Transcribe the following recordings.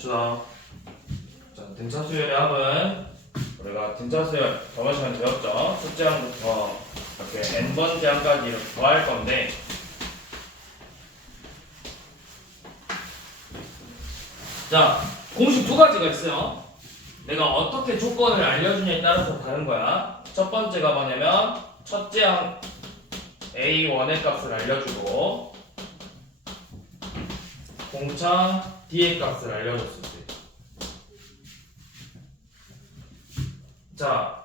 봅시다. 자, 등차 수열의 합은 우리가 등차 수열 저번 시간 배웠죠? 첫째 항부터 이렇게 n번째 항까지 이렇게 더할 건데, 자, 공식 두 가지가 있어요. 내가 어떻게 조건을 알려주냐에 따라서 다른 거야. 첫 번째가 뭐냐면 첫째 항 A1의 값을 알려주고 공차 D의 값을 알려줬을 때. 자,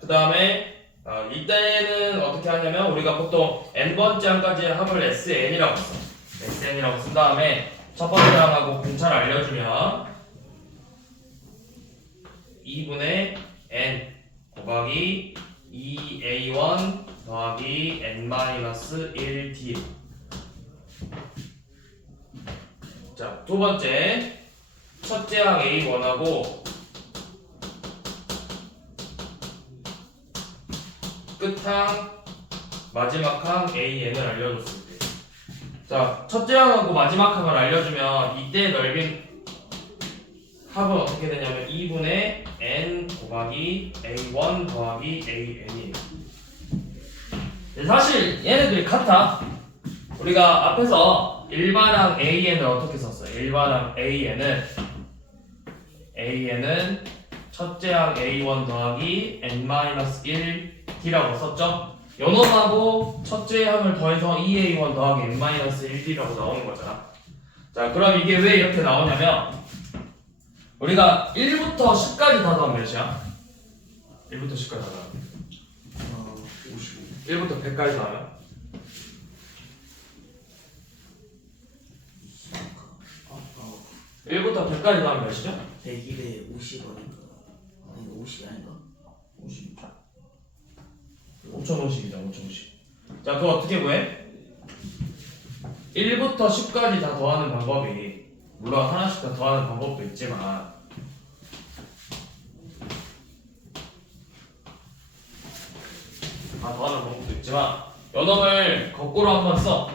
그 다음에 이때는 어떻게 하냐면 우리가 보통 n번째 항까지의 합을 SN이라고 써. SN이라고 쓴 다음에 첫 번째 항하고 공차를 알려주면 2분의 n 곱하기 2a1 더하기 n-1d. 자, 두 번째 첫째 항 a1하고 끝항 마지막 항 an을 알려줬을 때. 자, 첫째 항하고 마지막 항을 알려주면 이때 넓인 합은 어떻게 되냐면 2분의 n 곱하기 a1 더하기 an이에요. 사실 얘네들이 같아. 우리가 앞에서 일반항 an을 어떻게 썼어요? 일반항 an은 첫째 항 a1 더하기 n-1d라고 썼죠? 요 놈하고 첫째 항을 더해서 2a1 더하기 n-1d라고 나오는 거잖아. 자, 그럼 이게 왜 이렇게 나오냐면 우리가 1부터 10까지 다 더하면 몇이야? 1부터 10까지 다 더하면 55. 1부터 100까지 더하면 1부터 100까지 더하면 몇이죠? 100일에 50원인가? 아니 50이 아닌가? 50. 5050이죠. 5050. 자, 그거 어떻게 구해? 1부터 10까지 다 더하는 방법이 물론 하나씩 다 더하는 방법도 있지만 다 더하는 방법도 있지만 요 놈을 거꾸로 한번 써.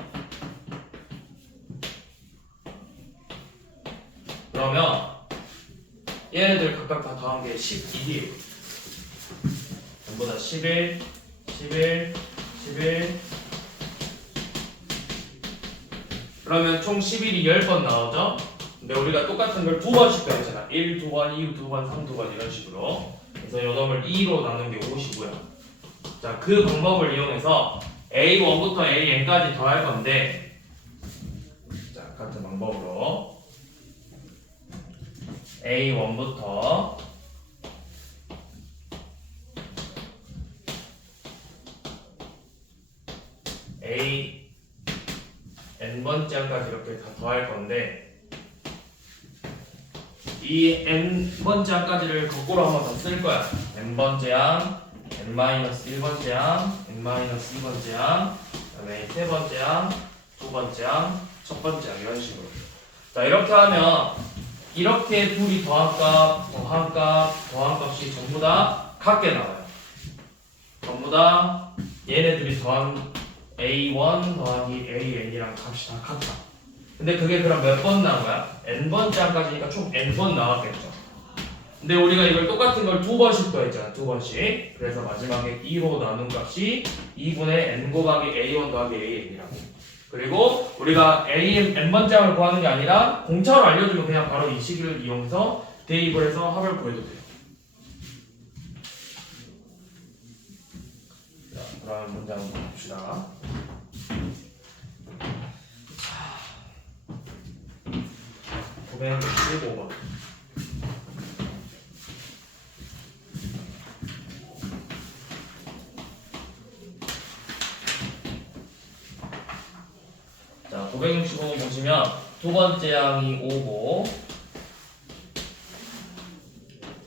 그러면 얘네들 각각 다 더한 게 12이에요. 전부 다 11, 11, 11. 그러면 총 11이 10번 나오죠? 근데 우리가 똑같은 걸 두 번씩 배웠잖아. 1, 2번, 2, 2번, 3, 2번 이런 식으로. 그래서 요 놈을 2로 나눈 게 50이야. 자, 그 방법을 이용해서 A1부터 AN까지 더할 건데, 자, 같은 방법으로 A1부터 A n번째 항까지 이렇게 다 더할 건데, 이 n번째 항까지를 거꾸로 한번 더 쓸 거야. n번째 항, n-1번째 항, n-2번째 항, 그다음에 세 번째 항, 두 번째 항, 첫 번째 항 이런 식으로. 자, 이렇게 하면 이렇게 둘이 더한 값, 더한 값이 전부 다 같게 나와요. 전부 다 얘네들이 더한 A1 더하기 AN이랑 값이 다 같아. 근데 그게 그럼 몇 번 나온 거야? n번째 항까지니까 총 n번 나왔겠죠. 근데 우리가 이걸 똑같은 걸 두 번씩 더했잖아. 두 번씩. 그래서 마지막에 2로 나눈 값이 2분의 n 곱하기 A1 더하기 AN이라고. 그리고 우리가 n번째 항을 구하는 게 아니라 공차로 알려주면 그냥 바로 이 식을 이용해서 대입을 해서 합을 구해도 돼요. 자, 그럼 문제 한번 봅시다. 915번. 자, 965번 보시면 두 번째 항이 5고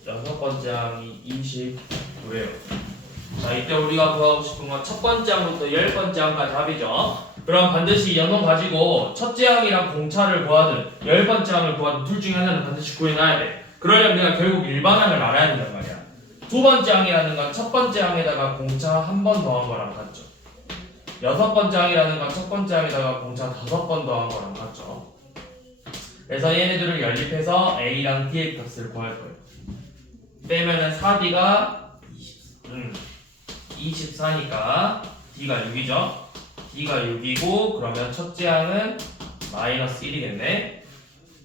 여섯 번째 항이 29예요. 자, 이때 우리가 구하고 싶은 건 첫 번째 항부터 10번째 항까지 합이죠. 그럼 반드시 연원 가지고 첫째 항이랑 공차를 구하든 10번째 항을 구하든 둘 중에 하나는 반드시 구해놔야 돼. 그러려면 우리가 결국 일반항을 알아야 된단 말이야. 두 번째 항이라는 건 첫 번째 항에다가 공차 한 번 더한 거랑 같죠. 여섯 번째 항이라는 건 첫 번째 항에다가 공차 5번 더한 거랑 같죠. 그래서 얘네들을 연립해서 A랑 D의 값을 구할 거예요. 빼면은 4D가 24니까 D가 6이죠. D가 6이고 그러면 첫째 항은 마이너스 1이겠네.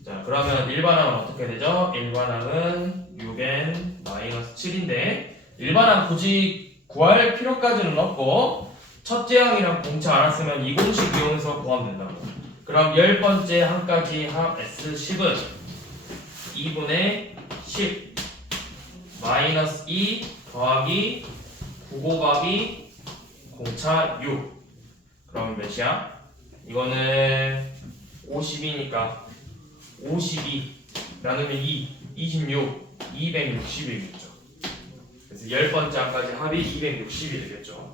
자 그러면 일반항은 어떻게 되죠? 일반항은 6n 마이너스 7인데 일반항 굳이 구할 필요까지는 없고 첫째 항이랑 공차 알았으면 이 공식 이용해서 구하면 된다고. 그럼 10번째 항까지 합 S10은 2분의 10 마이너스 2 더하기 9 곱하기 공차 6 그러면 몇이야? 이거는 50이니까 52 나누면 26 261이겠죠. 그래서 10번째 항까지 합이 260이 되겠죠.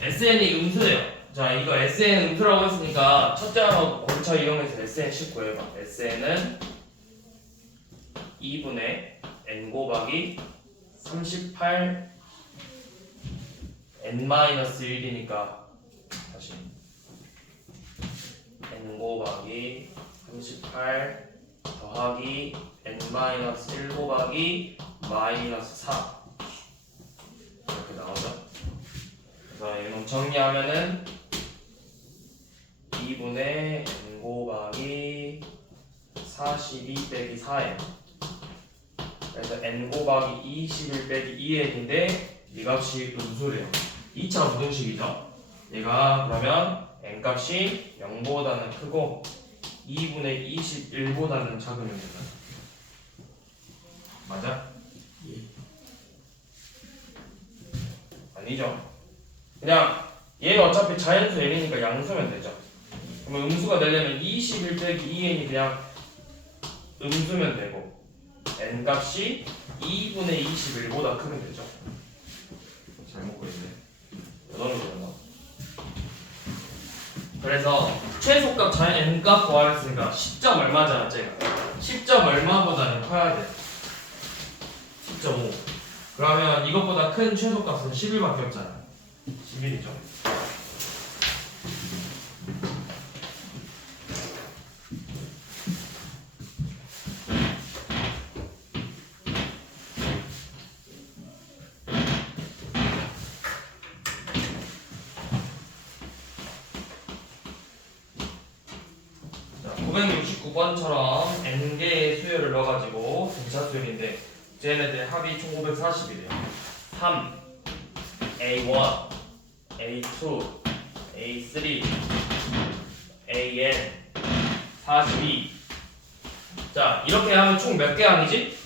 SN이 음수예요. 자, 이거 SN 음수라고 했으니까 첫째 항하고 공차 이용해서 SN 식 구해봐. SN은 2분의 n 곱하기 38 n-1이니까 다시 n 곱하기 38 더하기 n-1 곱하기 마이너스 4 이렇게 나오죠. 그래서 이놈 정리하면은 2분의 n 곱하기 42 빼기 4n 그래서 n 곱하기 21 빼기 2n인데 이 값이 음수래요. 2차 부등식이죠. 얘가 그러면 n 값이 0보다는 크고 2분의 21보다는 작으면 된다. 맞아? 예. 아니죠. 그냥 얘가 어차피 자연수 n이니까 양수면 되죠. 그러면 음수가 되려면 21 빼기 2n이 그냥 음수면 되고 n 값이 2분의 21보다 크면 되죠. 잘못 그렸네. 너는 그랬나? 그래서 최소값 자연 n값 구하랬으니까 10점 얼마잖아 쟤가. 10점 얼마보다는 커야 돼. 10.5. 그러면 이것보다 큰 최소값은 11밖에 없잖아. 11이죠. 자, 969번처럼 n개의 수열을 넣어가지고 등차 수열인데 쟤네들 합이 총 540이래요. 3, A1, A2, A3, AN, 42. 자, 이렇게 하면 총 몇 개 항이지?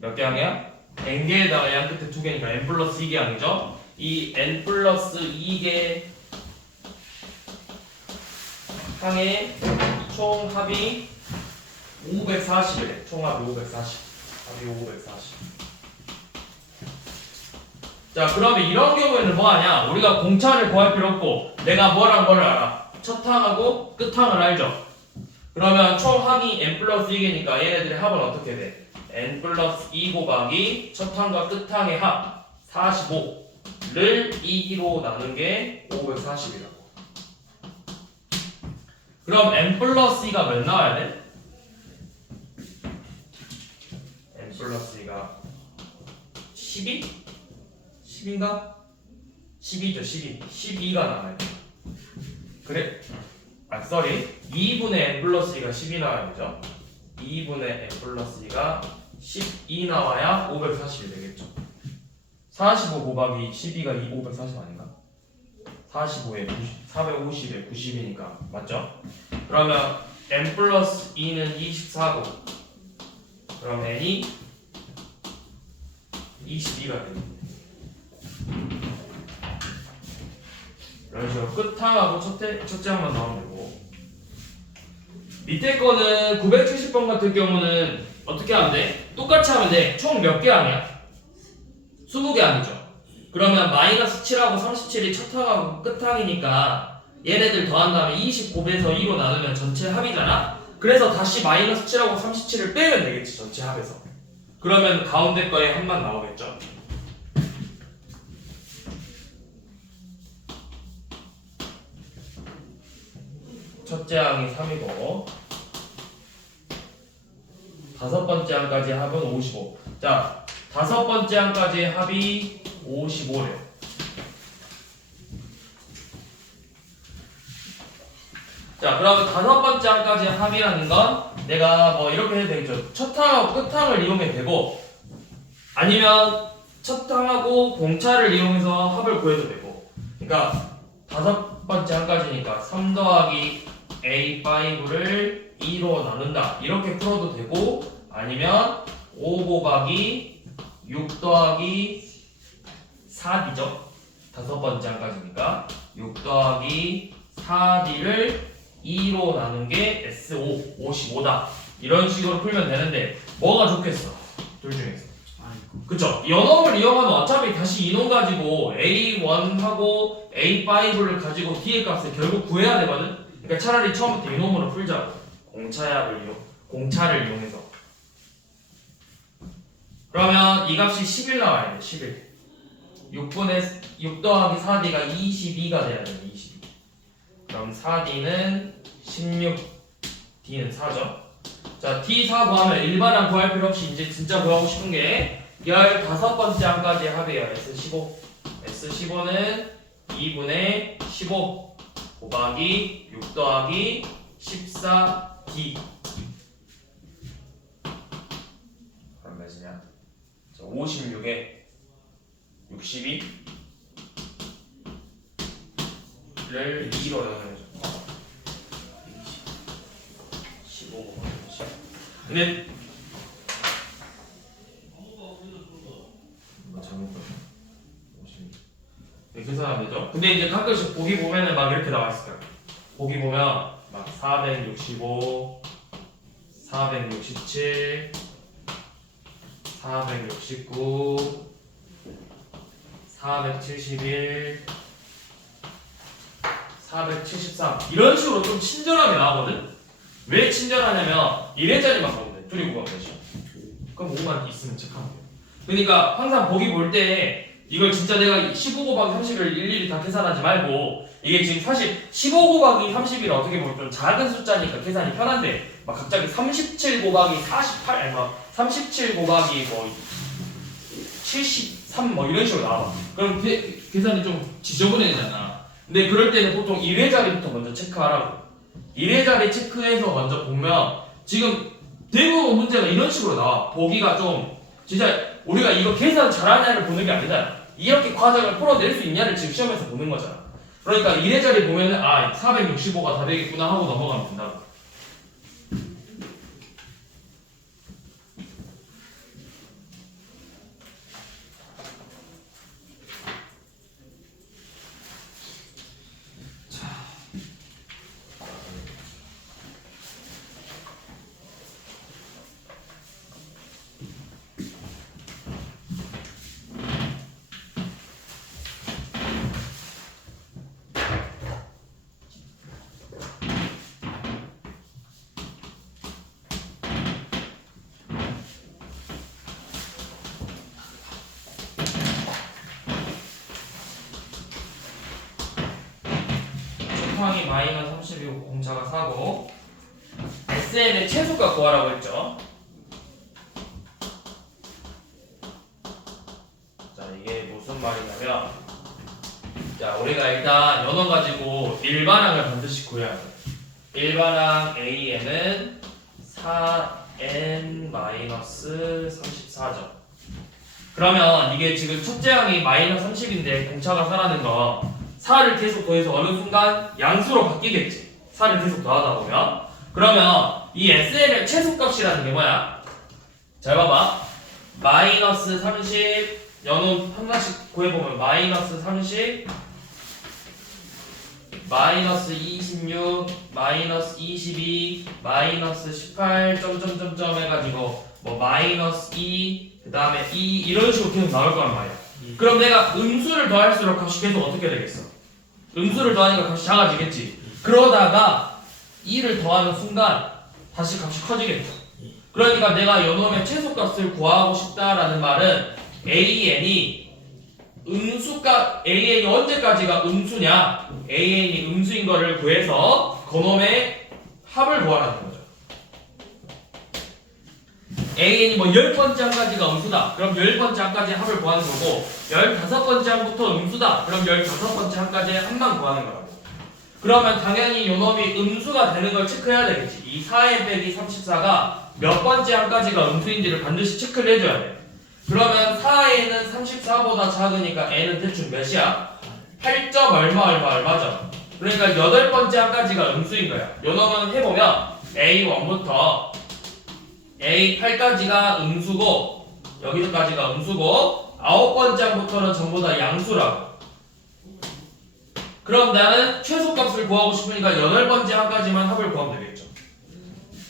몇 개 항이야? n개에다가 양 끝에 2개니까 n 플러스 2개 항이죠? 이 n 플러스 2개 항의 총 합이 540이래. 총 합이 540. 합이 540. 자, 그러면 이런 경우에는 뭐 하냐? 우리가 공차를 구할 필요 없고 내가 뭐랑 뭐를 알아? 첫 항하고 끝 항을 알죠? 그러면 총 합이 n 플러스 2개니까 얘네들의 합은 어떻게 돼? n 플러스 2 곱하기 첫 항과 끝 항의 합 45를 2로 나눈 게 540이라고. 그럼 n 플러스 2가 몇 나와야 돼? n 플러스 2가 12? 10인가? 12죠, 12. 12가 나와야 돼. 그래? 아, 쏘리. 2분의 n 플러스 2가 10이 나와야 되죠? 2분의 n 플러스 2가 12 나와야 540이 되겠죠. 45 곱하기 12가 540 아닌가? 45에 450에 90이니까 맞죠? 그러면 n 플러스 2는 24고 그럼 n이 22가 됩니다. 이런 식으로 끝항하고 첫째 항만 나오면 되고 밑에 거는 970번 같은 경우는 어떻게 하면 돼? 똑같이 하면 돼. 총 몇 개 항이야? 20개 항이죠. 그러면 마이너스 7하고 37이 첫항하고 끝항이니까 얘네들 더한 다음에 29배에서 2로 나누면 전체 합이잖아? 그래서 다시 마이너스 7하고 37을 빼면 되겠지, 전체 합에서. 그러면 가운데 거에 한만 나오겠죠. 첫째 항이 3이고 다섯 번째 항까지 합은 55. 자, 다섯 번째 항까지 합이 55래요. 자, 그러면 다섯 번째 항까지 합이라는 건 내가 뭐 이렇게 해도 되겠죠. 첫 항하고 끝 항을 이용해도 되고 아니면 첫 항하고 공차를 이용해서 합을 구해도 되고. 그러니까 다섯 번째 항까지니까 3 더하기 A5를 2로 나눈다 이렇게 풀어도 되고 아니면 5 곱하기 6 더하기 4D죠. 다섯 번째 항까지니까 6 더하기 4D를 2로 나눈 게 S5, 55다. 이런 식으로 풀면 되는데 뭐가 좋겠어? 둘 중에서. 아이고. 그쵸? 연놈을 이용하면 어차피 다시 이놈 가지고 A1하고 A5를 가지고 D의 값을 결국 구해야 되거든? 그러니까 차라리 처음부터 이놈으로 풀자고. 공차를 이용해서. 그러면 이 값이 11 나와야 돼, 11. 6 더하기 4D가 22가 돼야 돼, 22. 그럼 4D는 16, D는 4죠. 자, D4 구하면 일반항 구할 필요 없이 이제 진짜 구하고 싶은 게 15번째 항까지 합이에요. S15. S15는 2분의 15 곱하기 6 더하기 14D. 그럼 몇이냐? 56에 62를 2로 나눠줘. 15 곱하기 10. 근데 잘못 봤네. 50. 이렇게 계산하면 되죠? 근데 이제 가끔씩 보기 보면은 막 이렇게 나와 있을 거야. 보기 보면 막 465, 467, 469, 471, 473 이런 식으로 좀 친절하게 나오거든? 왜 친절하냐면 1회짜리만 보면 돼. 둘이 구하면 되죠. 그럼 5만 있으면 체크하면 돼. 그러니까 항상 보기 볼 때 이걸 진짜 내가 15 곱하기 30을 일일이 다 계산하지 말고 이게 지금 사실 15 곱하기 30이 어떻게 보면 좀 작은 숫자니까 계산이 편한데 막 갑자기 37 곱하기 48 아니 막 37 곱하기 뭐 73 뭐 이런 식으로 나와. 그럼 계산이 좀 지저분해지잖아. 근데 그럴 때는 보통 1회 자리부터 먼저 체크하라고. 1회 자리 체크해서 먼저 보면 지금 대부분 문제가 이런 식으로 나와. 보기가 좀 진짜 우리가 이거 계산 잘하냐를 보는 게 아니잖아. 이렇게 과정을 풀어낼 수 있냐를 지금 시험에서 보는 거잖아. 그러니까 1회 자리 보면은 아 465가 다 되겠구나 하고 넘어가면 된다고. 항이 마이너스 30이고 공차가 4고 SN의 최소값 구하라고 했죠. 자 이게 무슨 말이냐면 자 우리가 일단 연원 가지고 일반항을 반드시 구해야 돼. 일반항 AN은 4n-34죠. 그러면 이게 지금 첫째 항이 마이너스 30인데 공차가 4라는 거 4를 계속 더해서 어느 순간 양수로 바뀌겠지. 4를 계속 더하다 보면. 그러면 이 SN의 최소값이라는 게 뭐야? 잘 봐봐. 마이너스 30 연원 하나씩 구해보면 마이너스 30 마이너스 26, 마이너스 22, 마이너스 18, 점점점점 해가지고 뭐 마이너스 2, 그 다음에 2 이런 식으로 계속 나올 거란 말이야. 그럼 내가 음수를 더할수록 값이 계속 어떻게 되겠어? 음수를 더하니까 값이 작아지겠지. 그러다가 2를 더하는 순간 다시 값이 커지겠죠. 그러니까 내가 요놈의 최소값을 구하고 싶다라는 말은 AN이 음수값, AN이 언제까지가 음수냐? AN이 음수인 거를 구해서 그놈의 합을 구하라는 거죠. AN이 뭐 10번째 항까지가 음수다. 그럼 10번째 항까지 합을 구하는 거고 15번째 항부터 음수다. 그럼 15번째 항까지의 합만 구하는 거라고. 그러면 당연히 요놈이 음수가 되는 걸 체크해야 되겠지. 이 4n 빼기 34가 몇 번째 항까지가 음수인지를 반드시 체크를 해줘야 돼. 그러면 4n은 34보다 작으니까 n은 대충 몇이야? 8. 얼마죠? 그러니까 8번째 항까지가 음수인 거야. 요놈은 해보면 A1부터 A8까지가 음수고 여기서까지가 음수고 9번째 항부터는 전부 다 양수라고. 그럼 나는 최소값을 구하고 싶으니까 8번째 항까지만 합을 구하면 되겠죠.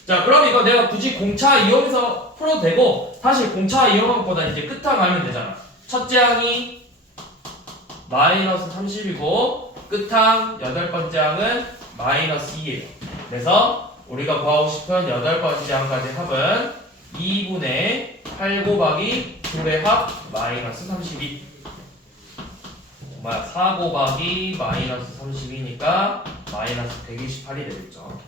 자, 그럼 이거 내가 굳이 공차 이용해서 풀어도 되고 사실 공차 이용한 것보다 이제 끝항 알면 되잖아. 첫째 항이 마이너스 30이고 끝항 8번째 항은 마이너스 2예요. 그래서 우리가 구하고 싶은 8번째 항까지 합은 2분의 8 곱하기 둘의 합 마이너스 32. 4 곱하기 마이너스 32니까 마이너스 128이 되겠죠.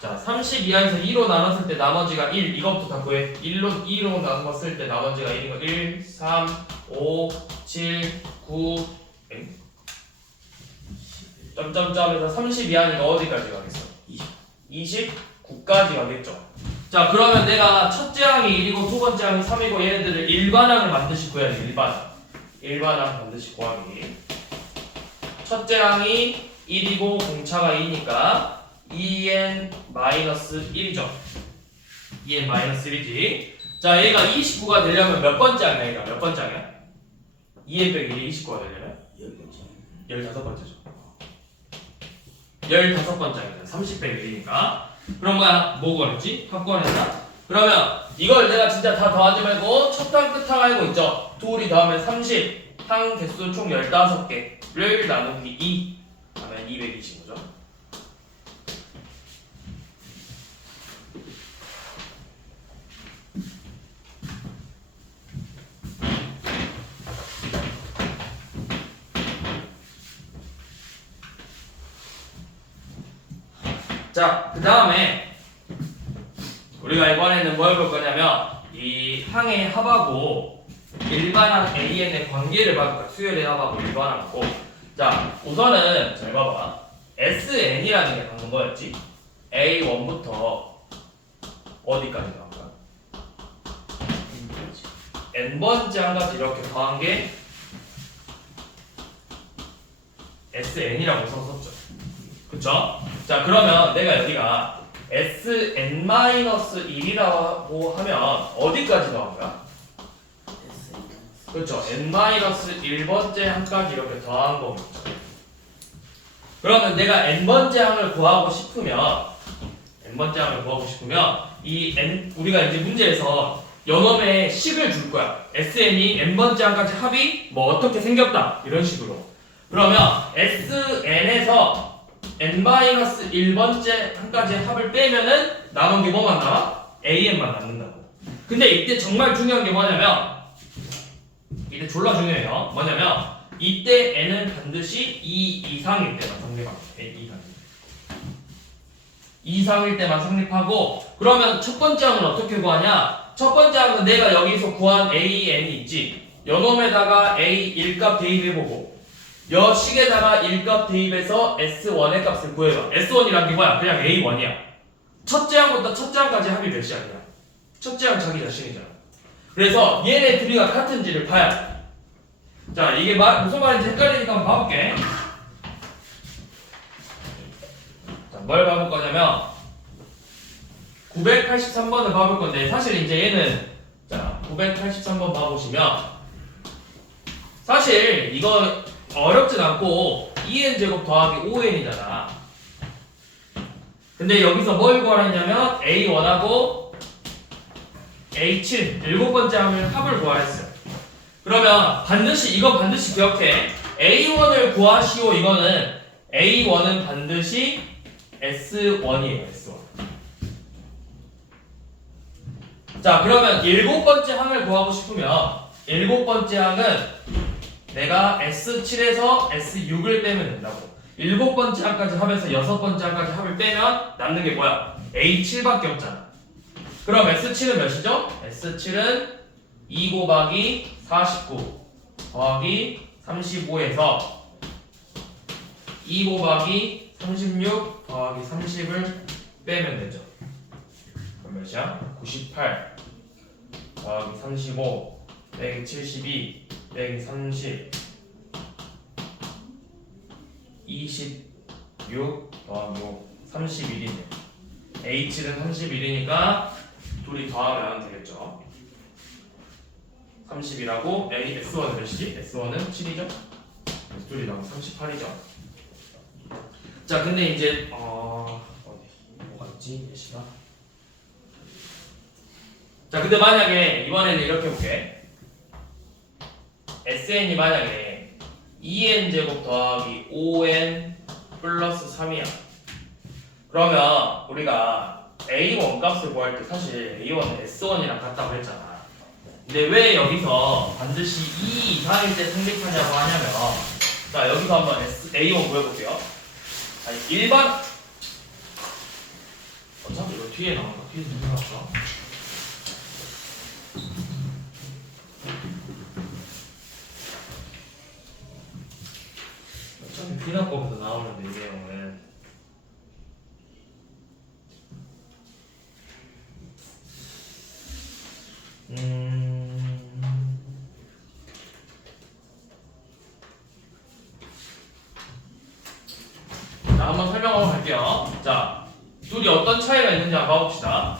자, 30 이하에서 2로 나눴을 때 나머지가 1. 이것부터 다 구해. 2로 나눴을 때 나머지가 1인 거. 1, 3, 5, 7, 9, 점점점에서 30 이하니까 어디까지 가겠어? 29까지 가겠죠. 자, 그러면 내가 첫째 항이 1이고 두 번째 항이 3이고 얘네들을 일반항을 반드시 구해야 돼. 일반항 반드시 구하기. 첫째 항이 1이고 공차가 2니까 2n-1이죠. 2n-1이지. 자, 얘가 29가 되려면 몇 번째 항이야? 얘가 몇 번째 항이야? 2n 빼기 1이 29가 되려면? 15번째죠. 15번째 항이잖아. 30 빼기 1이니까. 그럼 뭐 구하랬지? 합 구하랬나? 그러면 이걸 내가 진짜 다 더하지 말고 첫항 끝항 알고 있죠? 둘이 더하면 30. 항 개수 총 15개를 나누기 2 하면 220이죠. 자, 그 다음에 우리가 이번에는 뭘 볼 거냐면 이 항의 합하고 일반항 AN의 관계를 봐줄 거야. 수열의 합하고 일반항하고. 자, 우선은 잘 봐봐. SN이라는 게 방금 뭐였지? A1부터 어디까지 나온 거야? N번째 항까지 이렇게 더한 게 SN이라고 썼었죠. 그쵸? 자, 그러면 내가 여기가 Sn-1이라고 하면 어디까지 더한 거야? 그렇죠. n-1번째 항까지 이렇게 더한 거겠죠. 그러면 내가 n번째 항을 구하고 싶으면 이 n 우리가 이제 문제에서 요놈의 식을 줄 거야. sn이 n번째 항까지 합이 뭐 어떻게 생겼다 이런 식으로. 그러면 sn에서 n-1번째 항까지 합을 빼면은 남은 게 뭐만 남아? an만 남는다고. 근데 이때 정말 중요한 게 뭐냐면 이때 졸라 중요해요. 뭐냐면 이때 n은 반드시 2 이상일 때만 성립합니다. n 이상일 때만 성립하고. 그러면 첫 번째 항은 어떻게 구하냐? 첫 번째 항은 내가 여기서 구한 an이 있지. 요놈에다가 a 1값 대입해보고 여 식에다가 1값 대입해서 S1의 값을 구해봐. S1이란 게 뭐야? 그냥 A1이야. 첫째 항부터 첫째 항까지 합이 몇이야? 그냥 첫째 항 자기 자신이잖아. 그래서 얘네 둘이가 같은지를 봐야 돼. 자, 이게 무슨 말인지 헷갈리니까 한번 봐볼게. 자, 뭘 봐볼 거냐면 983번을 봐볼 건데 사실 이제 얘는 자 983번 봐보시면 사실 이거 어렵진 않고 2n제곱 더하기 5n이잖아. 근데 여기서 뭘 구하라 했냐면 A1하고 A7 일곱 번째 합을 구하라 했어요. 그러면 이건 반드시 기억해. A1을 구하시오. 이거는 A1은 반드시 S1이에요. S1. 자, 그러면 일곱 번째 항을 구하고 싶으면 일곱 번째 항은 내가 S7에서 S6을 빼면 된다고. 일곱 번째 항까지 합해서 여섯 번째 항까지 합을 빼면 남는 게 뭐야? A7밖에 없잖아. 그럼 S7은 몇이죠? S7은 2 곱하기 49 더하기 35에서 2 곱하기 36 더하기 30을 빼면 되죠. 그럼 몇이야? 98 더하기 35 빼기 72 빼기 30 26 더하기 5 31이네. H7은 31이니까 둘이 더하면 되겠죠. 30이라고 S1은 몇이지? S1은 7이죠? 둘이 더하면 38이죠. 자, 근데 이제 어디 뭐가 있지? 예시가. 자, 근데 만약에 이번에는 이렇게 볼게. SN이 만약에 2n제곱 더하기 5n 플러스 3이야. 그러면 우리가 A1 값을 구할 때 사실 A1은 S1이랑 같다고 했잖아. 근데 왜 여기서 반드시 2 이상일 때 성립하냐고 하냐면, 자, 여기서 한번 A1 구해볼게요. 아니, 일반 어차피 이거 뒤에 나온다. 뒤에 누구 나왔어? 어차피 비난법에서 나오는데 이 내용은 자, 한번 설명하고 갈게요. 자, 둘이 어떤 차이가 있는지 한번 봐봅시다.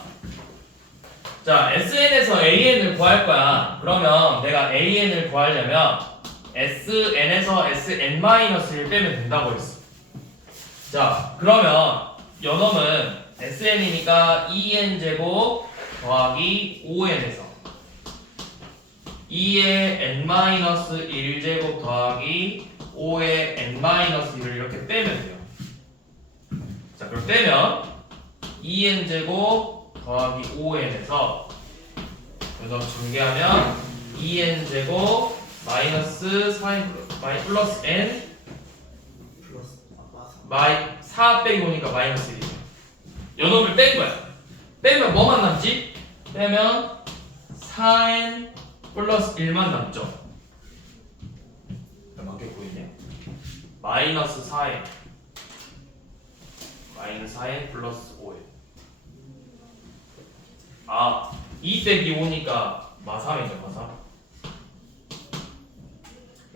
자, SN에서 AN을 구할 거야. 그러면 내가 AN을 구하려면 SN에서 SN-1을 빼면 된다고 했어. 자, 그러면 요놈은 SN이니까 2n제곱 더하기 5n에서 2의 n-1제곱 더하기 5의 n-1을 이렇게 빼면 돼요. 자, 그럼 빼면 2n제곱 더하기 5n에서 그래서 전개하면 2n제곱 마이너스 4n 플러스 n 플러스 4 빼기 오니까 마이너스 1이죠. 요놈을 뺀 거야. 빼면 뭐만 남지? 빼면 4n 플러스 1만 남죠. 맞게 보이네. 마이너스 4n 마이너스 4n 플러스 5n. 아, 2 빼기 5니까 마3이죠. 마3.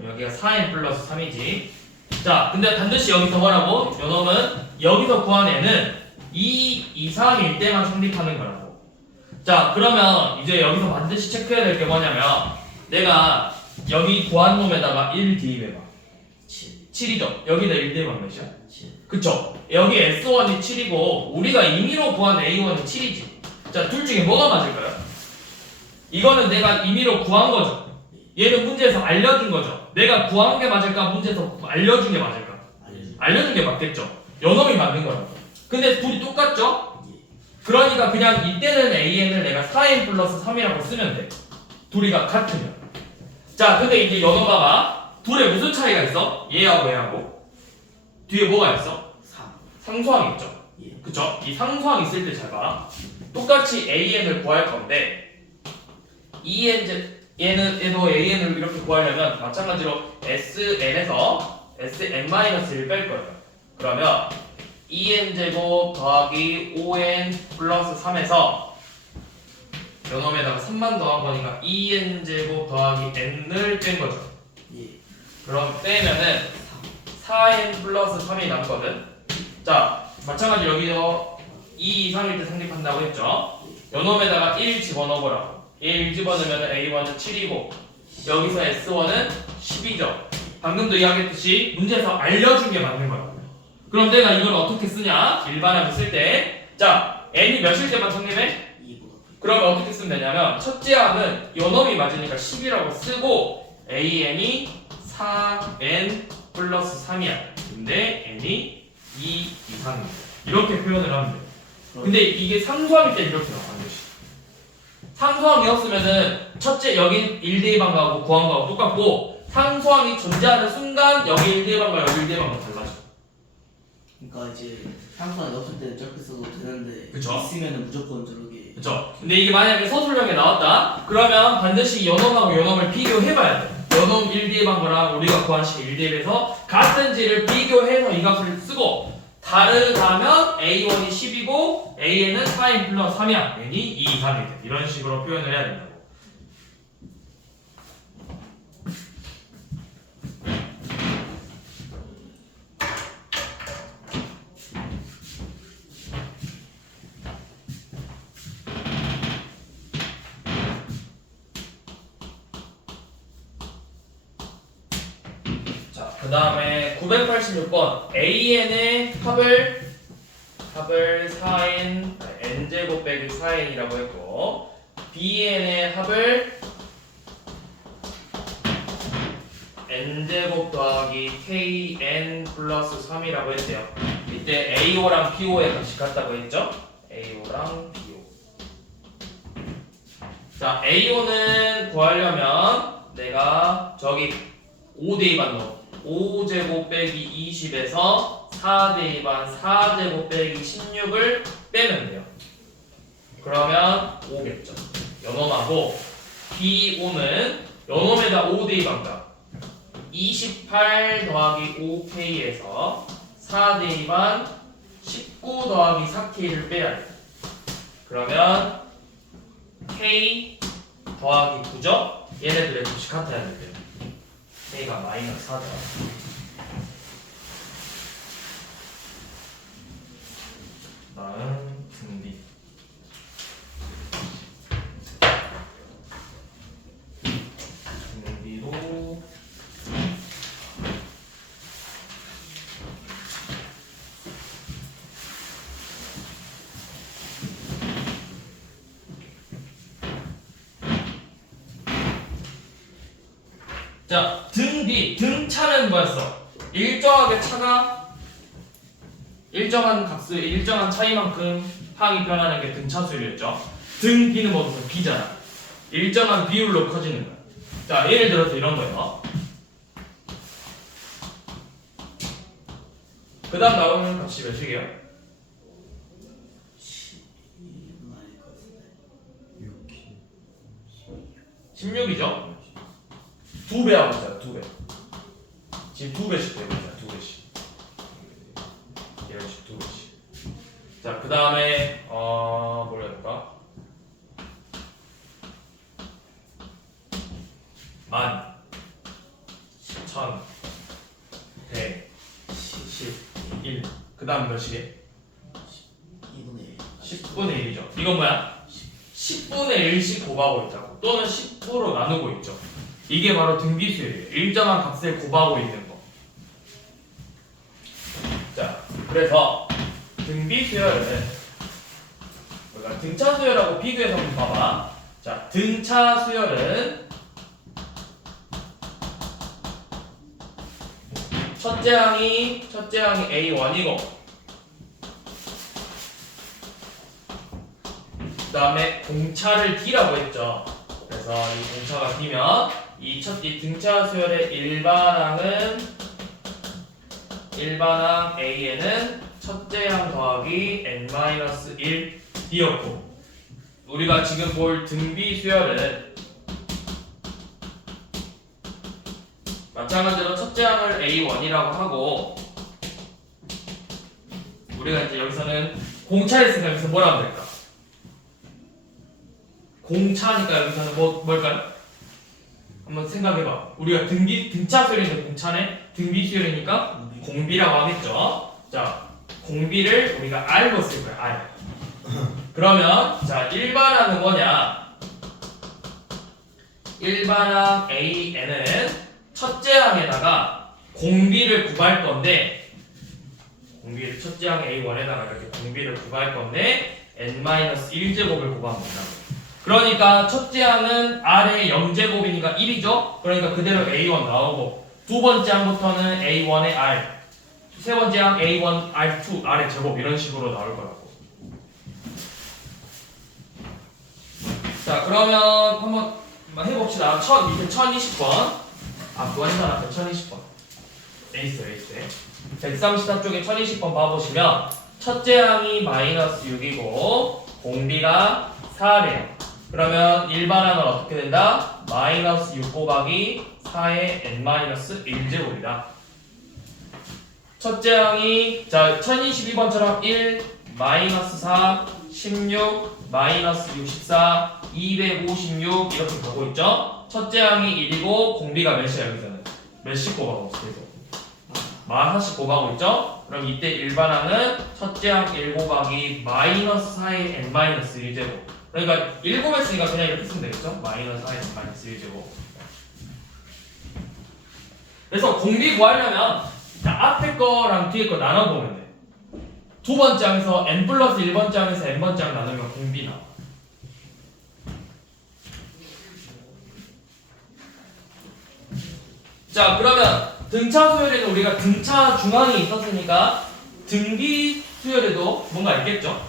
여기가 4n 플러스 3이지. 자, 근데 반드시 여기서 뭐라고? 요놈은 여기서 구한 애는 2 이상일 때만 성립하는 거라고. 자, 그러면 이제 여기서 반드시 체크해야 될 게 뭐냐면 내가 여기 구한 놈에다가 1 대입해봐. 7이죠. 여기다 1 대입하면 몇이야? 7. 그쵸? 여기 S1이 7이고 우리가 임의로 구한 A1이 7이지. 자, 둘 중에 뭐가 맞을까요? 이거는 내가 임의로 구한 거죠. 얘는 문제에서 알려준 거죠. 내가 구한 게 맞을까? 문제에서 알려준 게 맞을까? 알려준 게 맞겠죠. 요놈이 맞는 거야. 근데 둘이 똑같죠? 그러니까 그냥 이때는 AN을 내가 4n 플러스 3이라고 쓰면 돼. 둘이가 같으면. 자, 근데 이제 요놈 봐봐. 둘에 무슨 차이가 있어? 얘하고 얘하고. 뒤에 뭐가 있어? 3. 상수항 있죠? 예. 그쵸? 이 상수항 있을 때 잘 봐. 똑같이 AN을 구할 건데 얘도 AN을 이렇게 구하려면 마찬가지로 SN에서 SN-1을 뺄 거예요. 그러면 2n제곱 더하기 5n 플러스 3에서 요놈에다가 3만 더한 거니까 2n제곱 더하기 n을 뺀 거죠. 예. 그럼 빼면은 4n 플러스 3이 남거든. 자, 마찬가지로 여기서 2, 2, 3일 때 성립한다고 했죠. 요놈에다가 1 집어넣어보라고. 1 집어넣으면 A1은 7이고 여기서 S1은 10이죠. 방금도 이야기했듯이 문제에서 알려준 게 맞는 거야. 그럼 내가 이걸 어떻게 쓰냐? 일반함을 쓸 때, 자, n이 몇일 때만 성립해? 2보다 그러면 어떻게 쓰면 되냐면 첫째 항은 요놈이 맞으니까 10이라고 쓰고 an이 4n 플러스 3이야. 근데 n이 2 이상이야. 이렇게 표현을 하면 돼. 근데 이게 상수항일 때 이렇게 나와. 반드시. 상수항이었으면은 첫째 여기 1대2 방가하고 구항가하고 똑같고 상수항이 존재하는 순간 여기 1대1 방과 여기 1대1 방과 달라져. 그러니까 이제 상관이 없을 때는 저렇게 써도 되는데 그쵸. 있으면은 무조건 저렇게 그쵸. 근데 이게 만약에 서술형에 나왔다 그러면 반드시 연놈하고 연놈을 비교해봐야 돼. 연놈 1대1 방과랑 우리가 구한 식 1대1에서 같은지를 비교해서 이 값을 쓰고 다르다면 A1이 10이고 AN은 4n 플러스 3이야. n이 2 이상이 돼. 이런 식으로 표현을 해야 된다고. 자, 그 다음에 986번 AN의 합을 4n n제곱 빼기 4n이라고 했고 BN의 합을 n제곱 더하기 kn 플러스 3이라고 했대요. 이때 AO랑 PO의 값이 같다고 했죠? AO랑 PO. 자, AO는 구하려면 내가 저기 5대2반 넣어. 5제곱 빼기 20에서 4대2반 4제곱 빼기 16을 빼면 돼요. 그러면 5겠죠. 요놈하고 BO는 요놈에다 5대2반가 28 더하기 5K에서 4대2반 19 더하기 4K를 빼야 돼. 그러면 K 더하기 9죠? 얘네들의 값이 같아야 돼요. K가 마이너스 4죠. 다음 등비. 등비로 자, 등비, 등차는 뭐였어? 일정하게 차가 일정한 값을 일정한 차이만큼 항이 변하는 게 등차수율이었죠. 등비는 뭐였어? 비잖아. 일정한 비율로 커지는 거야. 자, 예를 들어서 이런 거예요. 그 다음 나오는 값이 몇이게요? 10일 것 같은데 16이죠? 2배 하고 있잖아, 2배. 지금 2배씩 되고 있잖아, 2배씩. 이런 식 2배씩. 자, 그 다음에, 뭘 해야 될까? 만, 10,000, 100, 10, 1. 그 다음 몇이게? 2분의 1 10분의 1이죠. 이건 뭐야? 10분의 1씩 곱하고 있다고. 또는 10으로 나누고 있죠. 이게 바로 등비수열이에요. 일정한 값을 곱하고 있는 거. 자, 그래서 등비수열은 우리가 등차수열하고 비교해서 한번 봐봐. 자, 등차수열은 첫째 항이 A1이고 그 다음에 공차를 D라고 했죠. 그래서 이 공차가 D면 이 등차 수열의 일반항 A에는 첫째 항 더하기 n-1 D였고 우리가 지금 볼 등비 수열은 마찬가지로 첫째 항을 A1이라고 하고 우리가 이제 여기서는 공차를 쓰니까 여기서 뭐라 하면 될까? 공차니까 여기서는 뭘까요? 한번 생각해봐. 우리가 등차 수열인데 공차네? 등비 수열이니까 공비라고 하겠죠? 자, 공비를 우리가 R로 쓸 거야. R. 그러면 자, 일반항은 뭐냐? 일반항 AN은 첫째 항에다가 공비를 구할 건데, 공비를 첫째 항 A1에다가 이렇게 공비를 구할 건데 n-1제곱을 곱합니다. 그러니까 첫째 항은 R의 0제곱이니까 1이죠? 그러니까 그대로 A1 나오고, 두 번째 항부터는 A1의 R, 세 번째 항 A1 R2 R의 제곱 이런 식으로 나올 거라고. 자, 그러면 한번 해봅시다. 밑에 1020번. 그거 했잖아. 1020번. 에이스. 134쪽에 1020번 봐보시면, 첫째 항이 마이너스 6이고, 공비가 4래요. 그러면 일반항은 어떻게 된다? 마이너스 6 곱하기 4의 n-1제곱이다. 첫째 항이, 자, 1022번처럼 1, 마이너스 4, 16, 마이너스 64, 256 이렇게 가고 있죠? 첫째 항이 1이고 공비가 몇이야 여기서는? 몇씩 곱하고 있어 계속? 40씩 곱하고 있죠? 그럼 이때 일반항은 첫째 항 1 곱하기 마이너스 4의 n-1제곱. 그러니까 1 곱했으니까 그냥 이렇게 쓰면 되겠죠? 마이너스 4의 n-1제곱. 그래서 공비 구하려면 자, 앞에 거랑 뒤에 거 나눠보면 돼. 두 번째 항에서 n 플러스 1번째 항에서 n번째 항 나누면 공비 나와. 자, 그러면 등차 수열에는 우리가 등차 중앙이 있었으니까 등비 수열에도 뭔가 있겠죠?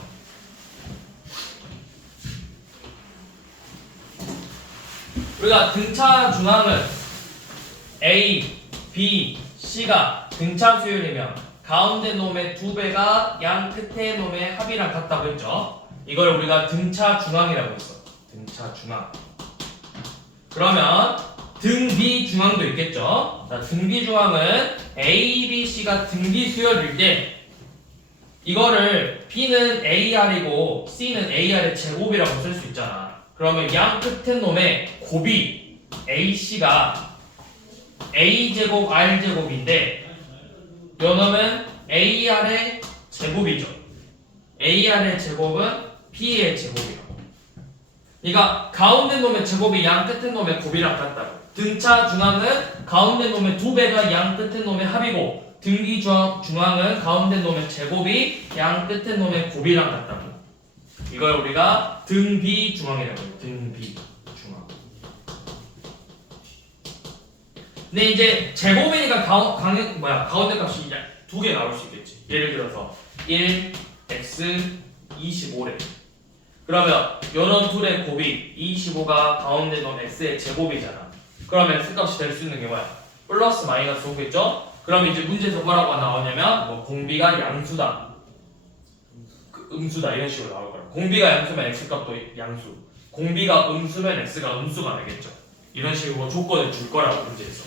우리가 등차 중앙은 A, B, C가 등차 수열이면 가운데 놈의 2배가 양 끝에 놈의 합이랑 같다고 했죠? 이걸 우리가 등차 중앙이라고 했어. 등차 중앙. 그러면 등비 중앙도 있겠죠? 자, 등비 중앙은 A, B, C가 등비 수열일 때 이거를 B는 AR이고 C는 AR의 제곱이라고 쓸 수 있잖아. 그러면 양 끝에 놈의 곱이 AC가 A제곱 R제곱인데 요 놈은 AR의 제곱이죠. AR의 제곱은 B의 제곱이라고. 그러니까 가운데 놈의 제곱이 양 끝에 놈의 곱이랑 같다고. 등차 중앙은 가운데 놈의 2배가 양 끝에 놈의 합이고, 등비 중앙은 가운데 놈의 제곱이 양 끝에 놈의 곱이랑 같다고. 이걸 우리가 등비 중앙이라고 해요. 등비 중앙. 근데 이제 제곱이니까 가운데 값이 두 개 나올 수 있겠지. 예를 들어서 1, x 25래. 그러면 요런 둘의 곱이 25가 가운데 놈 x의 제곱이잖아. 그러면 x값이 될 수 있는 게 뭐야? 플러스 마이너스 오겠죠? 그럼 이제 문제에서 뭐라고 나오냐면 뭐 공비가 양수다, 음수다 이런 식으로 나올 거야. 공비가 양수면 x값도 양수, 공비가 음수면 x가 음수가 되겠죠. 이런 식으로 조건을 줄 거라고 문제에서.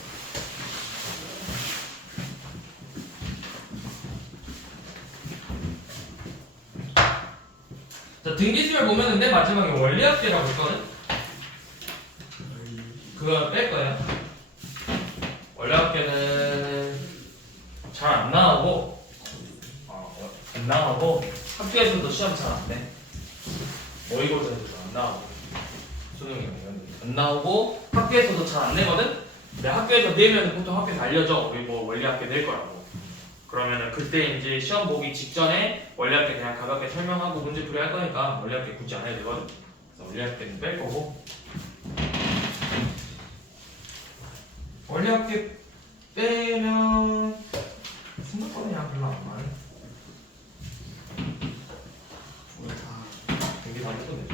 자, 등기수열 보면은 맨 마지막에 원리합계라고 있거든? 그거 뺄 거야. 원리합계는 잘 안 나오고, 학교에서도 시험 잘 안 돼. 모의고사에서도 안 나오고, 수능이 안 나오고, 학교에서도 잘 안 내거든? 근데 학교에서 내면 보통 학교에서 알려줘. 우리 뭐 원리합계 낼 거라고. 그러면은 그때 이제 시험 보기 직전에 원리합계 그냥 가볍게 설명하고 문제풀이 할 거니까 원리합계 굳이 안 해도 되거든. 그래서 원리합계는 뺄 거고. 원리합계 빼면 생각보다 그냥 별로 안 많아. 되게 다 했거든.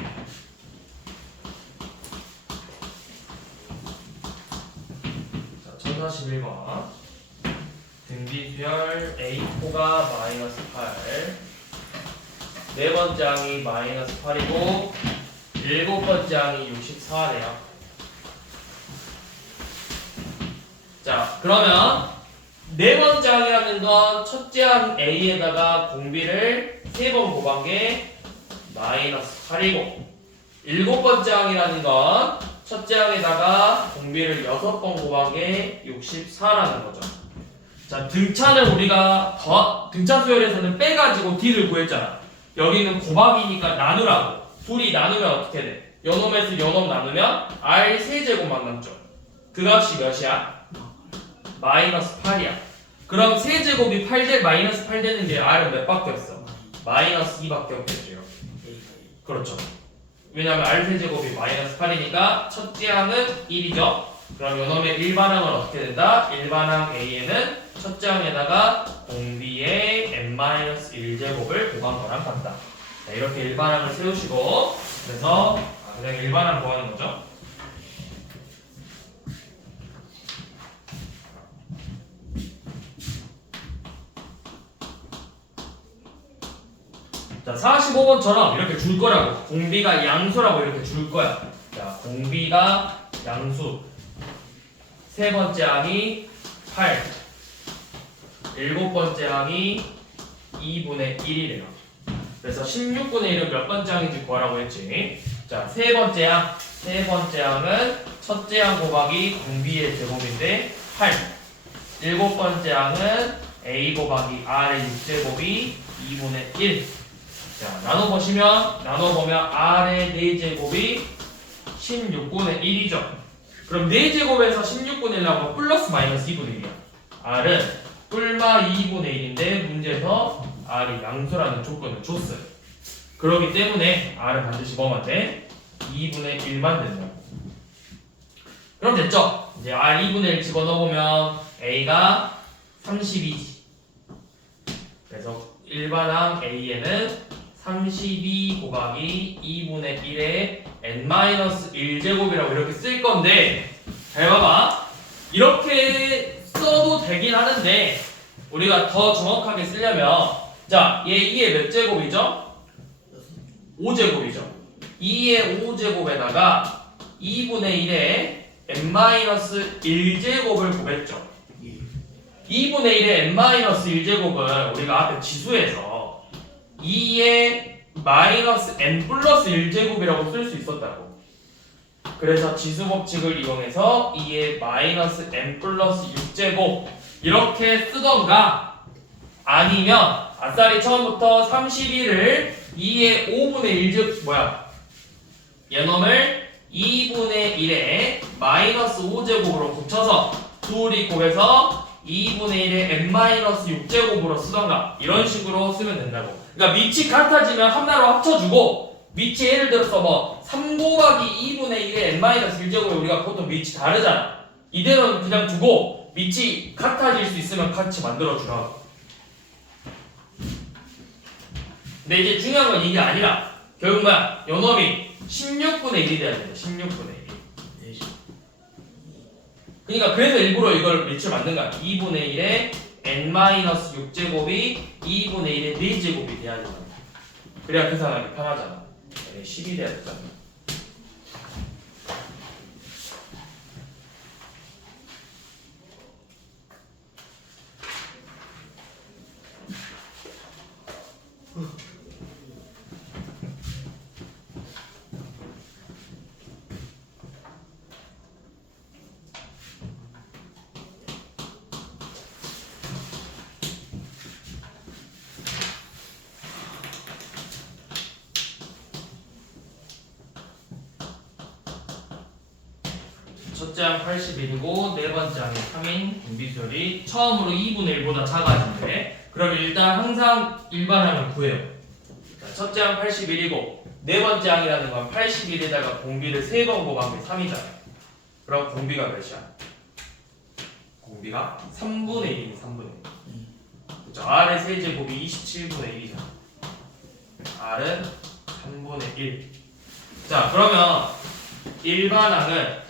자, 1041번. 등비수열 A4가 마이너스 8, 네 번째 항이 마이너스 8이고 일곱 번째 항이 64래요. 자, 그러면 네 번째 항이라는 건 첫째 항 A에다가 공비를 3번 곱한 게 마이너스 8이고, 일곱 번째 항이라는 건 첫째 항에다가 공비를 6번 곱한 게 64라는 거죠. 자, 등차는 우리가 등차 수열에서는 빼가지고 D를 구했잖아. 여기는 곱하기니까 나누라고. 둘이 나누면 어떻게 돼? 연놈에서 연놈 나누면 R 세제곱만 남죠. 그 값이 몇이야? 마이너스 8이야. 그럼 세제곱이 8대 마이너스 8 되는 게 R은 몇 밖에 없어? 마이너스 2밖에 없겠죠. 그렇죠. 왜냐면 R 세제곱이 마이너스 8이니까 첫째 항은 1이죠. 그럼 요놈의 일반항은 어떻게 된다? 일반항 A에는 첫째 항에다가 공비의 n-1제곱을 곱한 거랑 같다. 자, 이렇게 일반항을 세우시고 그래서 그냥 일반항 구하는 거죠. 자, 45번처럼 이렇게 줄 거라고. 공비가 양수라고 이렇게 줄 거야. 자, 공비가 양수. 세 번째 항이 8. 일곱 번째 항이 2분의 1이래요. 그래서 16분의 1은 몇 번째 항인지 구하라고 했지. 자, 세 번째 항. 세 번째 항은 첫째 항 곱하기 공비의 제곱인데 8. 일곱 번째 항은 A 곱하기 R의 6제곱이 2분의 1. 자, 나눠보면 R의 4제곱이 16분의 1이죠. 그럼 4제곱에서 16분의 1 나오면 플러스 마이너스 2분의 1이야. R은 뿔마 2분의 1인데 문제에서 R이 양수라는 조건을 줬어요. 그렇기 때문에 R은 반드시 뭐만 돼? 2분의 1만 된다. 그럼 됐죠? 이제 R 2분의 1 집어넣으면 A가 32지. 그래서 일반항 A에는 32 곱하기 2분의 1의 n-1제곱이라고 이렇게 쓸 건데, 잘 봐봐. 이렇게 써도 되긴 하는데 우리가 더 정확하게 쓰려면, 자, 얘 2의 몇 제곱이죠? 5제곱이죠. 2의 5제곱에다가 2분의 1의 n-1제곱을 곱했죠. 2분의 1의 n-1제곱은 우리가 앞에 지수에서 2의 마이너스 n 플러스 1제곱이라고 쓸 수 있었다고. 그래서 지수 법칙을 이용해서 2의 마이너스 n 플러스 6제곱 이렇게 쓰던가, 아니면 아싸리 처음부터 31을 2의 5분의 1제곱 얘놈을 2분의 1의 마이너스 5제곱으로 붙여서 둘이 곱해서 2분의 1의 n-6제곱으로 쓰던가, 이런 식으로 쓰면 된다고. 그러니까 밑이 같아지면 하나로 합쳐주고, 밑이 예를 들어서 뭐 3 곱하기 2분의 1의 n-1제곱에 우리가 보통 밑이 다르잖아. 이대로는 그냥 두고 밑이 같아질 수 있으면 같이 만들어주라고. 근데 이제 중요한 건 이게 아니라 결국 뭐야? 요놈이 16분의 1이 돼야 된다. 16분의 1. 그러니까 그래서 일부러 이걸 밑을 만든 거야. 2분의 1의 n-6제곱이 2분의 1의 4제곱이 돼야 된다. 그래야 계산하기 편하잖아. 10이 돼야 되잖아. 첫째 항 81이고 네 번째 항이 3인 공비수열이 처음으로 2분의 1보다 작아지는데, 그럼 일단 항상 일반항을 구해요. 자, 첫째 항 81이고 네 번째 항이라는 건 81에다가 공비를 3번 곱한 게 3이잖아요. 그럼 공비가 몇이야? 공비가 3분의 1이니 3분의 1. 그쵸? R의 세제곱이 27분의 1이잖아. R은 3분의 1. 자, 그러면 일반항은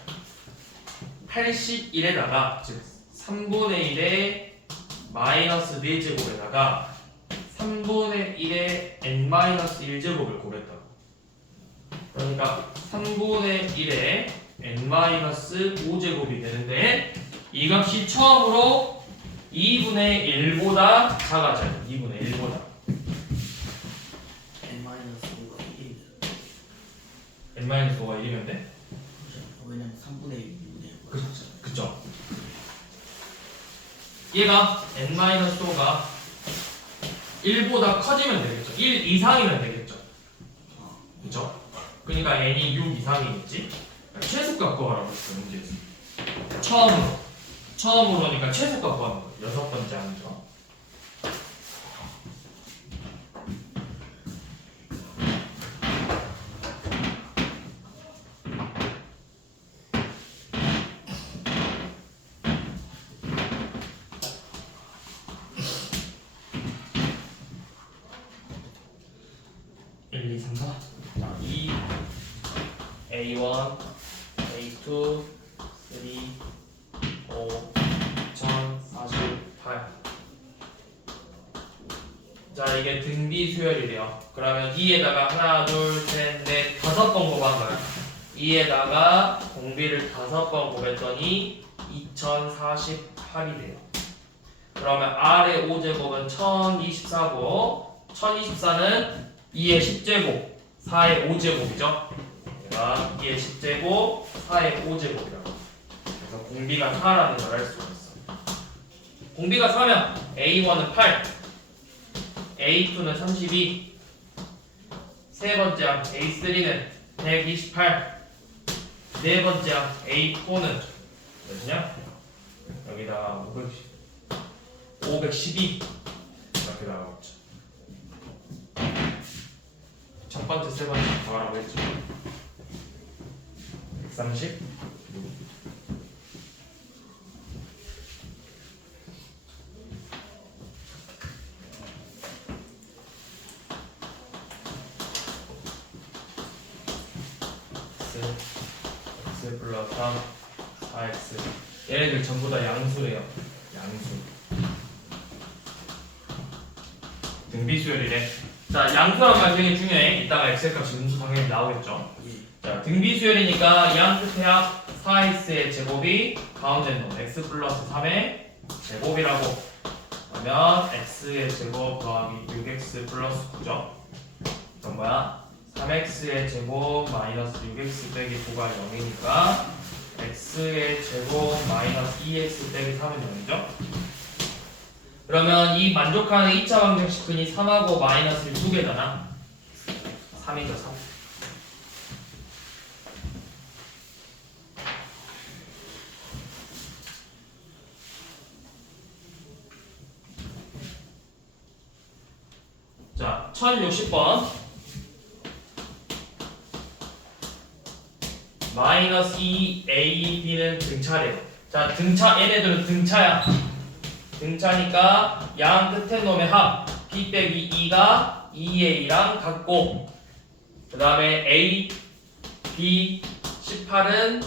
81에다가 즉 3분의 1의 마이너스 4제곱에다가 3분의 1의 n-1제곱을 곱했다고. 그러니까 3분의 1의 n-5제곱이 되는데, 이 값이 처음으로 2분의 1보다 작아져요. 2분의 1보다. n-5가 1이면 n-5가 1이면 돼? 왜냐면 3분의 1, 2분의 1. 그쵸. 얘가 n-5가 1보다 커지면 되겠죠. 1 이상이면 되겠죠. 그죠? 그러니까 n이 6 이상이겠지. 최소값 구하라고 했어 문제에서. 처음으로니까 최소값 구하는 거예요. 여섯 번째 항죠. 자, 2 A1, A2, 3, 5, 1048. 자, 이게 등비 수열이래요. 그러면 2에다가 하나, 둘, 셋, 넷, 5번 곱한 거야. 2에다가 공비를 5번 곱했더니 2048이 돼요. 그러면 R의 5제곱은 1024고 1024는 2의 10제곱, 4의 5제곱이죠. 제가 2의 10제곱, 4의 5제곱이라고. 그래서 공비가 4라는 걸 알 수가 있어. 공비가 4면 A1은 8, A2는 32, 세 번째 항 A3는 128, 네 번째 항 A4는 몇이냐? 여기다가 512 이렇게 나오겠죠. 첫 번째, 세 번째 더하라고 했죠. 130. x 플러스 3, 4x. 얘네들 전부 다 양수래요. 양수. 등비수열이래. 자, 양수란 말 되게 중요해. 이따가 x값이 음수 당연히 나오겠죠. 자, 등비수열이니까 이 한 끝에 합 4x의 제곱이 가운데 넣은 x 플러스 3의 제곱이라고. 그러면 x의 제곱 더하기 6x 플러스 9죠. 그럼 뭐야? 3x의 제곱 마이너스 6x 빼기 9가 0이니까 x의 제곱 마이너스 2x 빼기 3은 0이죠. 그러면 이 만족하는 2차 방정식근이 3하고 마이너스를 2개잖아. 3이죠, 3. 자, 1060번. 마이너스 2a, b는 등차래요. 자, 등차, 얘네들은 등차야. 등차니까 양 끝에 놈의 합 b 빼기 2가 2a랑 같고, 그 다음에 a, b, 18은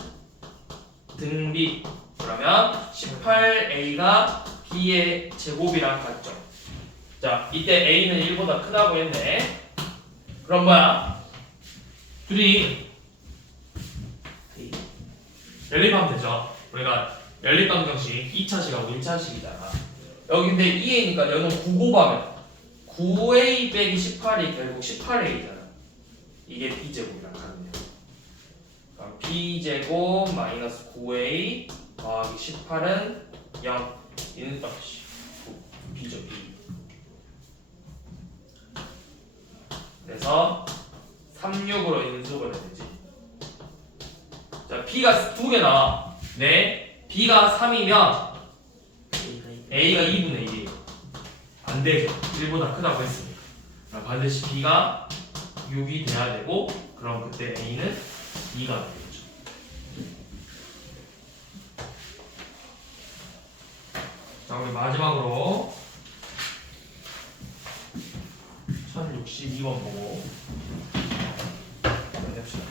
등비. 그러면 18a가 b의 제곱이랑 같죠. 자, 이때 a는 1보다 크다고 했네. 그럼 뭐야? 둘이 연립하면 되죠. 우리가 연립방정식 2차식하고 1차식이잖아. 여기 근데 2a니까 여기는 9 곱하면 9a 빼기 18이 결국 18a잖아. 이게 b제곱이랑 같네요. 그럼 b제곱 마이너스 9a 더하기 18은 0. 이는 b죠, b. 그래서 36으로 인수를 해야 되지. 자, b가 2개 나와. 네, b가 3이면 a가 2분의 1이에요. 안 되죠. 1보다 크다고 했으니까. 그럼 반드시 b가 6이 돼야 되고, 그럼 그때 a는 2가 되겠죠. 자, 우리 마지막으로 1062번 보고 해봅시다.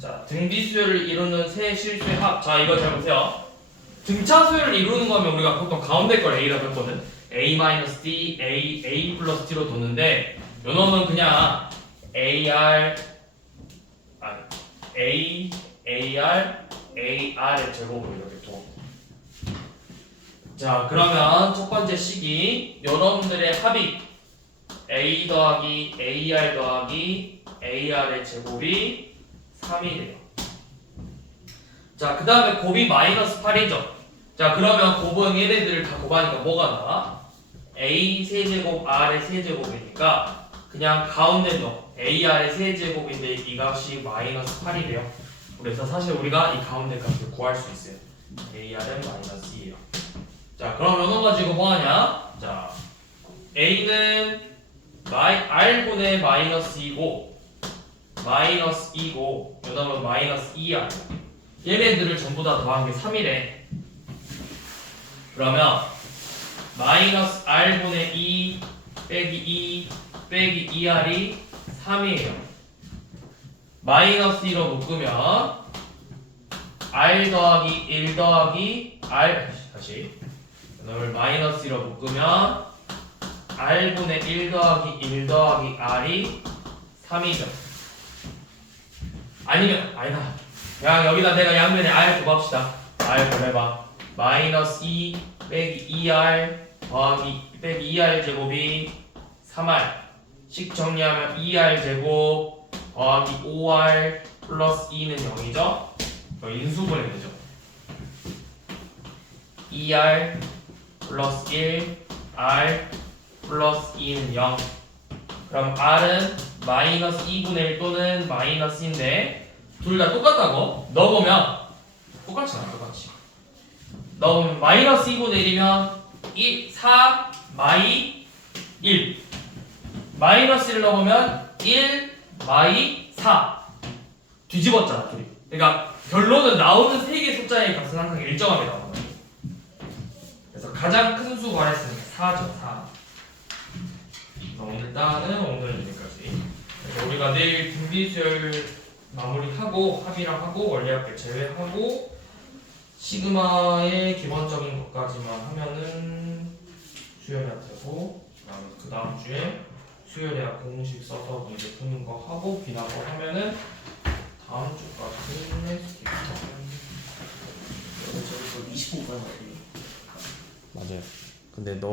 자, 등비수열을 이루는 세 실수의 합. 자, 이거 잘 보세요. 등차수열을 이루는 거면 우리가 보통 가운데 걸 a라고 했거든. a-d, a 플러스 t로 뒀는데 요 놈은 그냥 ar의 제곱으로 이렇게 둬. 자, 그러면 첫 번째 식이 여러분들의 합이 a 더하기 ar 더하기 ar의 제곱이 3이래요. 자, 그 다음에 곱이 마이너스 8이죠. 자, 그러면 곱은 얘네들을 다 곱하니까 뭐가 나와? a 세제곱 r의 세제곱이니까 그냥 가운데 넣어. ar의 세제곱인데 이 값이 마이너스 8이래요. 그래서 사실 우리가 이 가운데 값을 구할 수 있어요. ar은 마이너스 2예요. 자, 그럼 이거 가지고 뭐하냐? 자, a는 r분의 마이너스 2고 마이너스 2고 요놈은 마이너스 2야. 얘네들을 전부 다 더한 게 3이래. 그러면 마이너스 r분의 2 빼기 2 빼기 2r이 3이에요. 마이너스 2로 묶으면 r 더하기 1 더하기 r 다시 이걸 마이너스 2로 묶으면 r분의 1 더하기 1 더하기 r이 3이죠. 아니면 아니다. 야, 여기다 내가 양면에 r 곱합시다. r 곱해봐. 마이너스 2 빼기 2r 더하기 빼기 2r 제곱이 3r. 식 정리하면 2r 제곱 더하기 5r 플러스 2는 0이죠. 인수분해 되죠. 2r 플러스 1 r 플러스 2는 0. 그럼 r은 마이너스 2분의 1 또는 마이너스인데 둘 다 똑같다고? 넣어보면 똑같지 않아. 똑같이 넣으면 마이너스 2분의 1이면 1, 4 마이 1 마이너스 1 넣어보면 1 마이 4 뒤집었잖아 둘이. 그러니까 결론은 나오는 세 개의 숫자의 값은 항상 일정하게 나오거든요. 그래서 가장 큰 수 구하랬으니까 4죠. 4. 일단은 오늘은 여기까지. 그래서 우리가 내일 분비수열 마무리하고 합의랑 하고 원리합계 제외하고 시그마의 기본적인 것까지만 하면은 수열해야 되고, 그 다음 주에 수열해야 공식 써서 문제 푸는 거 하고 비나고 하면은 다음 주까지는 스킵. 저기 20분까지 맞아요. 근데 너